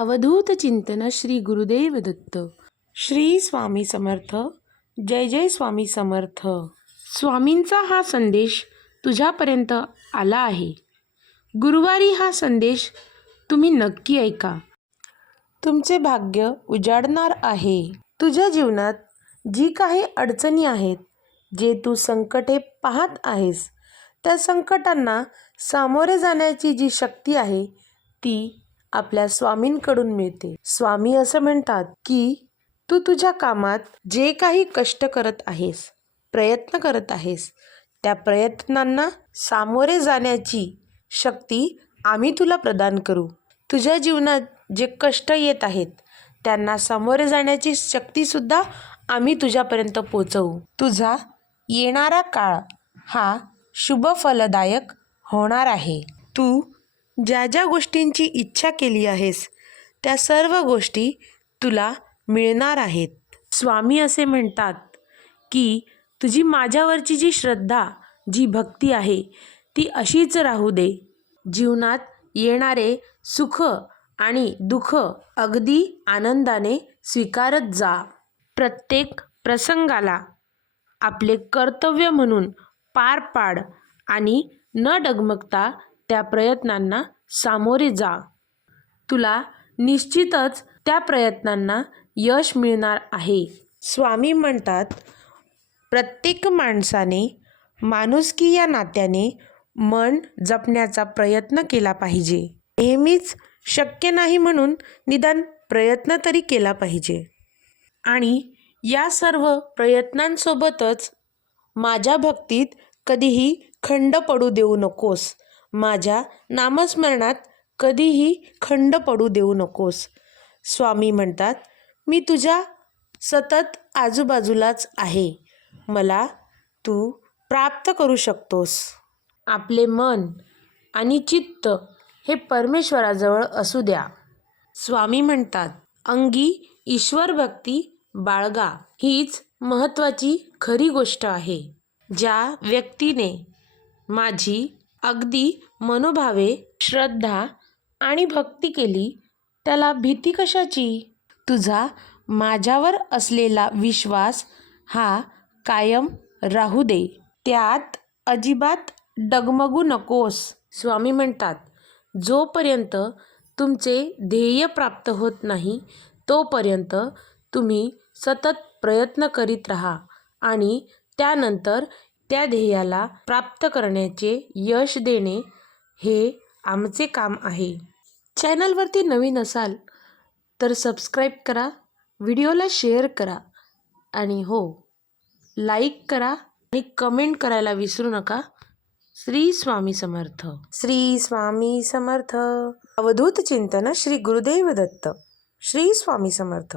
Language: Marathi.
अवधूत चिंतन श्री गुरुदेव दत्त. श्री स्वामी समर्थ. जय जय स्वामी समर्थ. स्वामींचा हा संदेश तुझ्यापर्यंत आला आहे. गुरुवारी हा संदेश तुम्ही नक्की ऐका. तुमचे भाग्य उजाडणार आहे. तुझ्या जीवनात जी काही अडचणी आहेत, जे तू संकटे पाहत आहेस, त्या संकटांना सामोरे जाण्याची जी शक्ती आहे ती आपल्या स्वामींकडून मिळते. स्वामी असं म्हणतात की तू तुझ्या कामात जे काही कष्ट करत आहेस, प्रयत्न करत आहेस, त्या प्रयत्नांना सामोरे जाण्याची शक्ती आम्ही तुला प्रदान करू. तुझ्या जीवनात जे कष्ट येत आहेत त्यांना सामोरे जाण्याची शक्तीसुद्धा आम्ही तुझ्यापर्यंत पोचवू. तुझा येणारा काळ हा शुभ फलदायक होणार आहे. तू ज्या ज्या गोष्टींची इच्छा केली आहेस त्या सर्व गोष्टी तुला मिळणार आहेत. स्वामी असे म्हणतात की तुझी माझ्यावरची जी श्रद्धा, जी भक्ती आहे ती अशीच राहू दे. जीवनात येणारे सुख आणि दुःख अगदी आनंदाने स्वीकारत जा. प्रत्येक प्रसंगाला आपले कर्तव्य म्हणून पार पाड आणि न डगमगता त्या प्रयत्नांना सामोरे जा. तुला निश्चितच त्या प्रयत्नांना यश मिळणार आहे. स्वामी म्हणतात, प्रत्येक माणसाने माणुसकी या नात्याने मन जपण्याचा प्रयत्न केला पाहिजे. नेहमीच शक्य नाही म्हणून निदान प्रयत्न तरी केला पाहिजे. आणि या सर्व प्रयत्नांसोबतच माझ्या भक्तीत कधीही खंड पडू देऊ नकोस. माझ्या नामस्मरणात कधीही खंड पडू देऊ नकोस. स्वामी म्हणतात, मी तुझ्या सतत आजूबाजूलाच आहे. मला तू प्राप्त करू शकतोस. आपले मन आणि चित्त हे परमेश्वराजवळ असू द्या. स्वामी म्हणतात, अंगी ईश्वर भक्ती बाळगा. हीच महत्त्वाची खरी गोष्ट आहे. ज्या व्यक्तीने माझी अगदी मनोभावे श्रद्धा आणि भक्ती केली त्याला भीती कशाची? तुझा माझ्यावर असलेला विश्वास हा कायम राहू दे. त्यात अजिबात डगमगू नकोस. स्वामी म्हणतात, जोपर्यंत तुमचे ध्येय प्राप्त होत नाही तोपर्यंत तुम्ही सतत प्रयत्न करीत राहा आणि त्यानंतर त्या ध्येयाला प्राप्त करण्याचे यश देणे हे आमचे काम आहे. चॅनलवरती नवीन असाल तर सबस्क्राईब करा, व्हिडिओला शेअर करा आणि हो, लाईक करा आणि कमेंट करायला विसरू नका. श्री स्वामी समर्थ. श्री स्वामी समर्थ. अवधूत चिंतन श्री गुरुदेव दत्त. श्री स्वामी समर्थ.